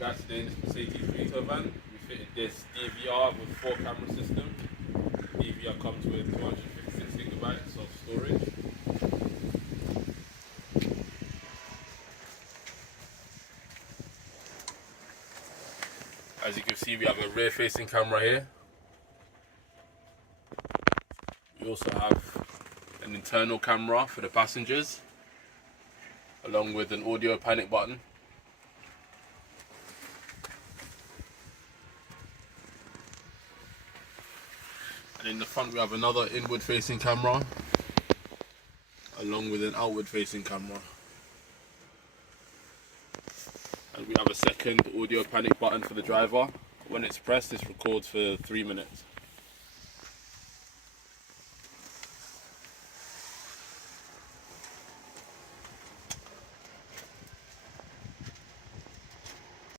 guys today in this Mercedes Vito van. We fitted this DVR with 4-camera system. DVR comes with 256 gigabytes of storage. As you can see, we have a rear facing camera here. We also have an internal camera for the passengers, along with an audio panic button. And in the front we have another inward facing camera, along with an outward facing camera. And we have a second audio panic button for the driver. When it's pressed, this records for 3 minutes.